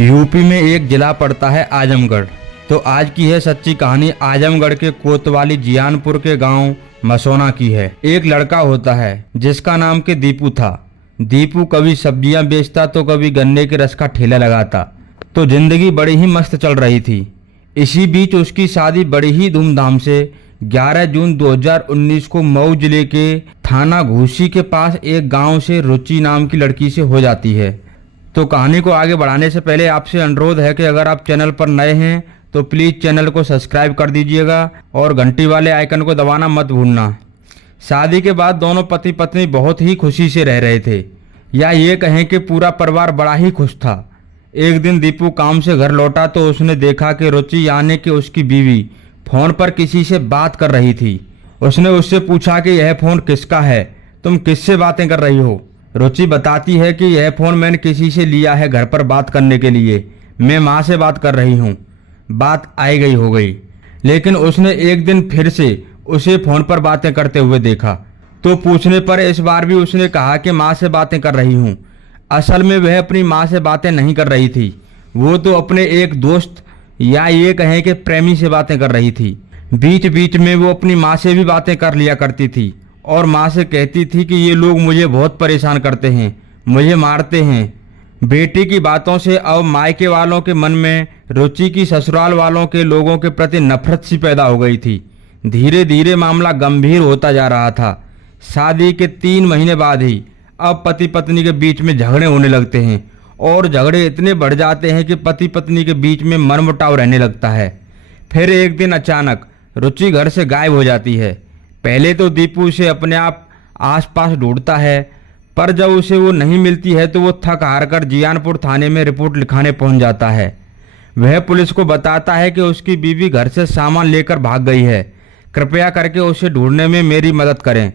UP में एक जिला पड़ता है आजमगढ़। तो आज की है सच्ची कहानी आजमगढ़ के कोतवाली जियानपुर के गांव मसौना की है। एक लड़का होता है जिसका नाम के दीपू था। दीपू कभी सब्जियां बेचता तो कभी गन्ने के रस का ठेला लगाता। तो जिंदगी बड़ी ही मस्त चल रही थी। इसी बीच उसकी शादी बड़ी ही धूमधाम से 11 जून 2019 को मऊ जिले के थाना घूसी के पास एक गांव से रुचि नाम की लड़की से हो जाती है। तो कहानी को आगे बढ़ाने से पहले आपसे अनुरोध है कि अगर आप चैनल पर नए हैं तो प्लीज़ चैनल को सब्सक्राइब कर दीजिएगा और घंटी वाले आइकन को दबाना मत भूलना। शादी के बाद दोनों पति पत्नी बहुत ही खुशी से रह रहे थे, या ये कहें कि पूरा परिवार बड़ा ही खुश था। एक दिन दीपू काम से घर लौटा तो उसने देखा कि रुचि यानी कि उसकी बीवी फ़ोन पर किसी से बात कर रही थी। उसने उससे पूछा कि यह फ़ोन किसका है, तुम किससे बातें कर रही हो। रुचि बताती है कि यह फ़ोन मैंने किसी से लिया है घर पर बात करने के लिए, मैं माँ से बात कर रही हूँ। बात आई गई हो गई, लेकिन उसने एक दिन फिर से उसे फ़ोन पर बातें करते हुए देखा। तो पूछने पर इस बार भी उसने कहा कि माँ से बातें कर रही हूँ। असल में वह अपनी माँ से बातें नहीं कर रही थी, वो तो अपने एक दोस्त या ये कहें कि प्रेमी से बातें कर रही थी। बीच बीच में वो अपनी माँ से भी बातें कर लिया करती थी और माँ से कहती थी कि ये लोग मुझे बहुत परेशान करते हैं, मुझे मारते हैं। बेटी की बातों से अब मायके वालों के मन में रुचि की ससुराल वालों के लोगों के प्रति नफरत सी पैदा हो गई थी। धीरे धीरे मामला गंभीर होता जा रहा था। शादी के 3 महीने बाद ही अब पति पत्नी के बीच में झगड़े होने लगते हैं और झगड़े इतने बढ़ जाते हैं कि पति पत्नी के बीच में मनमुटाव रहने लगता है। फिर एक दिन अचानक रुचि घर से गायब हो जाती है। पहले तो दीपू उसे अपने आप आसपास ढूंढता है, पर जब उसे वो नहीं मिलती है तो वो थक हार कर जियानपुर थाने में रिपोर्ट लिखाने पहुंच जाता है। वह पुलिस को बताता है कि उसकी बीवी घर से सामान लेकर भाग गई है, कृपया करके उसे ढूंढने में मेरी मदद करें।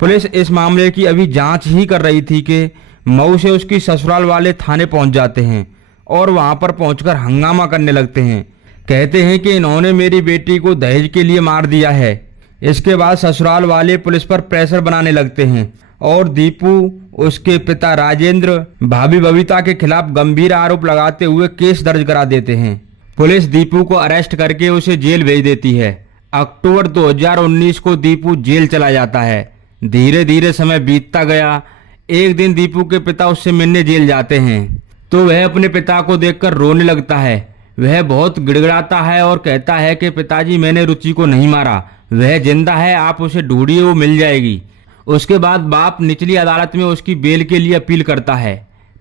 पुलिस इस मामले की अभी जांच ही कर रही थी कि मऊ से उसकी ससुराल वाले थाने पहुंच जाते हैं और वहां पर पहुंचकर हंगामा करने लगते हैं। कहते हैं कि इन्होंने मेरी बेटी को दहेज के लिए मार दिया है। इसके बाद ससुराल वाले पुलिस पर प्रेशर बनाने लगते हैं और दीपू, उसके पिता राजेंद्र, भाभी बबीता के खिलाफ गंभीर आरोप लगाते हुए केस दर्ज करा देते हैं। पुलिस दीपू को अरेस्ट करके उसे जेल भेज देती है। अक्टूबर 2019 को दीपू जेल चला जाता है। धीरे धीरे समय बीतता गया। एक दिन दीपू के पिता उससे मिलने जेल जाते हैं तो वह अपने पिता को देखकर रोने लगता है। वह बहुत गिड़गिड़ाता है और कहता है कि पिताजी, मैंने रुचि को नहीं मारा, वह जिंदा है, आप उसे ढूंढिए, वो मिल जाएगी। उसके बाद बाप निचली अदालत में उसकी बेल के लिए अपील करता है,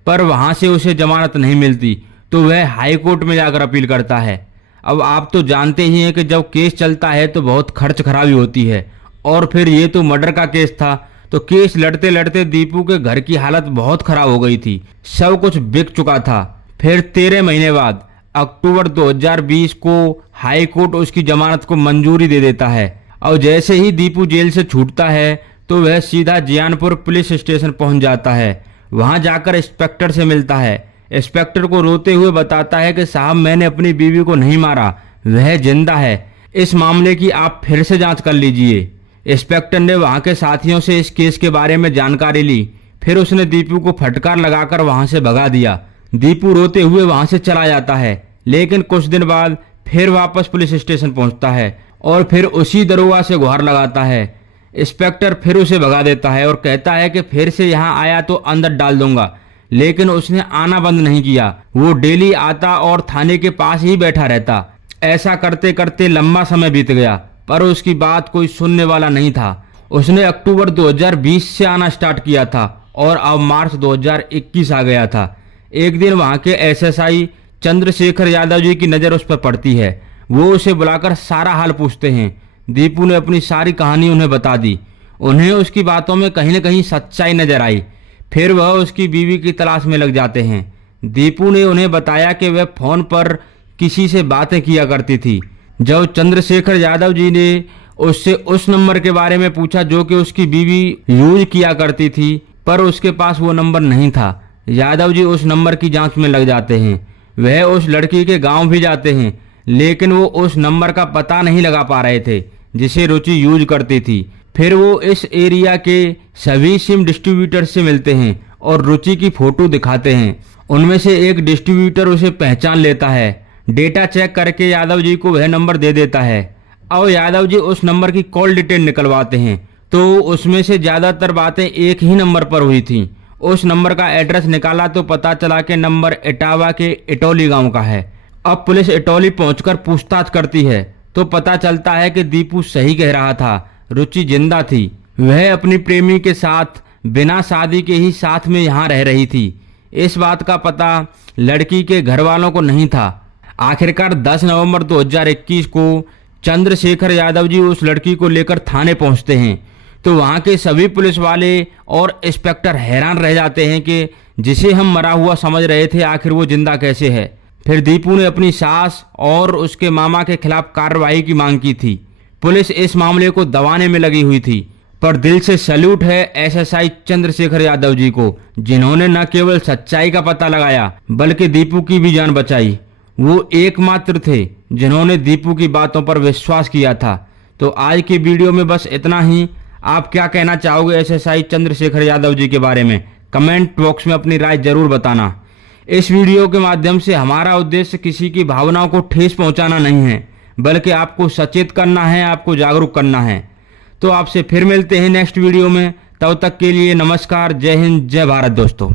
पर वहां से उसे जमानत नहीं मिलती तो वह हाई कोर्ट में जाकर अपील करता है। अब आप तो जानते ही हैं कि जब केस चलता है तो बहुत खर्च खराबी होती है, और फिर ये तो मर्डर का केस था। तो केस लड़ते लड़ते दीपू के घर की हालत बहुत खराब हो गई थी, सब कुछ बिक चुका था। फिर 13 महीने बाद अक्टूबर 2020 को हाई कोर्ट उसकी जमानत को मंजूरी दे देता है। और जैसे ही दीपू जेल से छूटता है तो वह सीधा जियानपुर पुलिस स्टेशन पहुंच जाता है। वहां जाकर इंस्पेक्टर से मिलता है। इंस्पेक्टर को रोते हुए बताता है कि साहब, मैंने अपनी बीवी को नहीं मारा, वह जिंदा है, इस मामले की आप फिर से जांच कर लीजिए। इंस्पेक्टर ने वहां के साथियों से इस केस के बारे में जानकारी ली। फिर उसने दीपू को फटकार लगाकर वहां से भगा दिया। दीपू रोते हुए वहां से चला जाता है, लेकिन कुछ दिन बाद फिर वापस पुलिस स्टेशन पहुंचता है और फिर उसी दरोगा से गुहार लगाता है। इंस्पेक्टर फिर उसे भगा देता है और कहता है कि फिर से यहाँ आया तो अंदर डाल दूंगा, लेकिन उसने आना बंद नहीं किया। वो डेली आता और थाने के पास ही बैठा रहता। ऐसा करते करते लंबा समय बीत गया, पर उसकी बात कोई सुनने वाला नहीं था। उसने अक्टूबर 2020 से आना स्टार्ट किया था और अब मार्च 2021 आ गया था। एक दिन वहां के एसएसआई चंद्रशेखर यादव जी की नज़र उस पर पड़ती है। वो उसे बुलाकर सारा हाल पूछते हैं। दीपू ने अपनी सारी कहानी उन्हें बता दी। उन्हें उसकी बातों में कहीं न कहीं सच्चाई नजर आई। फिर वह उसकी बीवी की तलाश में लग जाते हैं। दीपू ने उन्हें बताया कि वह फ़ोन पर किसी से बातें किया करती थी। जब चंद्रशेखर यादव जी ने उससे उस नंबर के बारे में पूछा जो कि उसकी बीवी यूज किया करती थी, पर उसके पास वो नंबर नहीं था। यादव जी उस नंबर की जांच में लग जाते हैं। वह उस लड़की के गांव भी जाते हैं, लेकिन वो उस नंबर का पता नहीं लगा पा रहे थे जिसे रुचि यूज करती थी। फिर वो इस एरिया के सभी सिम डिस्ट्रीब्यूटर से मिलते हैं और रुचि की फोटो दिखाते हैं। उनमें से एक डिस्ट्रीब्यूटर उसे पहचान लेता है। डेटा चेक करके यादव जी को वह नंबर दे देता है और यादव जी उस नंबर की कॉल डिटेल निकलवाते हैं तो उसमें से ज़्यादातर बातें एक ही नंबर पर हुई थी। उस नंबर का एड्रेस निकाला तो पता चला कि नंबर इटावा के इटौली गांव का है। अब पुलिस इटौली पहुंचकर पूछताछ करती है तो पता चलता है कि दीपू सही कह रहा था, रुचि जिंदा थी। वह अपनी प्रेमी के साथ बिना शादी के ही साथ में यहाँ रह रही थी। इस बात का पता लड़की के घर वालों को नहीं था। आखिरकार 10 नवंबर 2021 को चंद्रशेखर यादव जी उस लड़की को लेकर थाने पहुंचते हैं तो वहां के सभी पुलिस वाले और इंस्पेक्टर हैरान रह जाते हैं कि जिसे हम मरा हुआ समझ रहे थे आखिर वो जिंदा कैसे है। फिर दीपू ने अपनी सास और उसके मामा के खिलाफ कार्रवाई की मांग की थी। पुलिस इस मामले को दबाने में लगी हुई थी, पर दिल से सैल्यूट है एसएसआई चंद्रशेखर यादव जी को, जिन्होंने न केवल सच्चाई का पता लगाया बल्कि दीपू की भी जान बचाई। वो एकमात्र थे जिन्होंने दीपू की बातों पर विश्वास किया था। तो आज की वीडियो में बस इतना ही। आप क्या कहना चाहोगे एसएसआई चंद्रशेखर यादव जी के बारे में? कमेंट बॉक्स में अपनी राय जरूर बताना। इस वीडियो के माध्यम से हमारा उद्देश्य किसी की भावनाओं को ठेस पहुंचाना नहीं है, बल्कि आपको सचेत करना है, आपको जागरूक करना है। तो आपसे फिर मिलते हैं नेक्स्ट वीडियो में। तब तक के लिए नमस्कार, जय हिंद, जय भारत दोस्तों।